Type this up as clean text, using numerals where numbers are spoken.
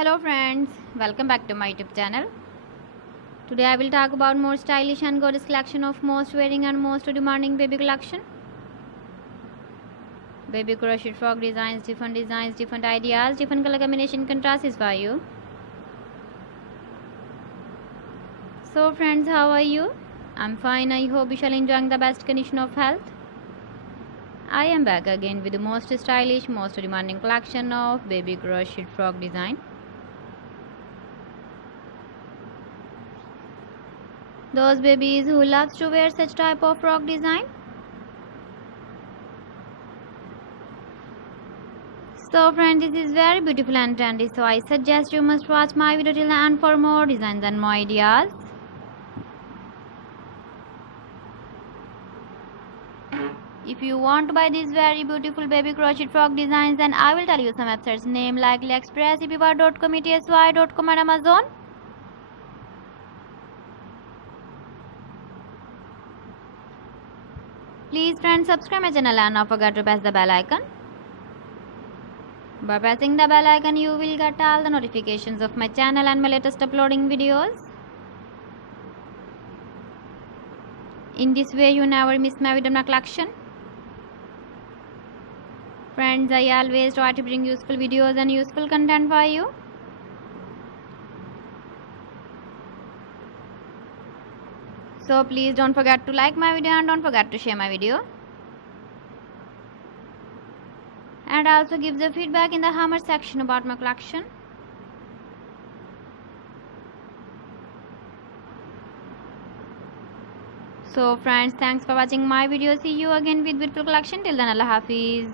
Hello friends, welcome back to my YouTube channel. Today I will talk about more stylish and gorgeous collection of most wearing and most demanding baby collection. Baby crochet frog designs, different ideas, different color combination contrasts for you. So friends, how are you? I'm fine. I hope you shall enjoying the best condition of health. I am back again with the most stylish, most demanding collection of baby crochet frog design. Those babies who loves to wear such type of frog design. So friends, this is very beautiful and trendy, so I suggest you must watch my video till the end for more designs and more ideas. If you want to buy these very beautiful baby crochet frog designs, then I will tell you some websites name like AliExpress, eBay.com, etsy.com and Amazon. Please friends, subscribe my channel and not forget to press the bell icon. By pressing the bell icon, you will get all the notifications of my channel and my latest uploading videos. In this way, you never miss my video collection. Friends, I always try to bring useful videos and useful content for you. So please don't forget to like my video and don't forget to share my video. And also give the feedback in the comment section about my collection. So friends, thanks for watching my video. See you again with beautiful collection. Till then, Allah Hafiz.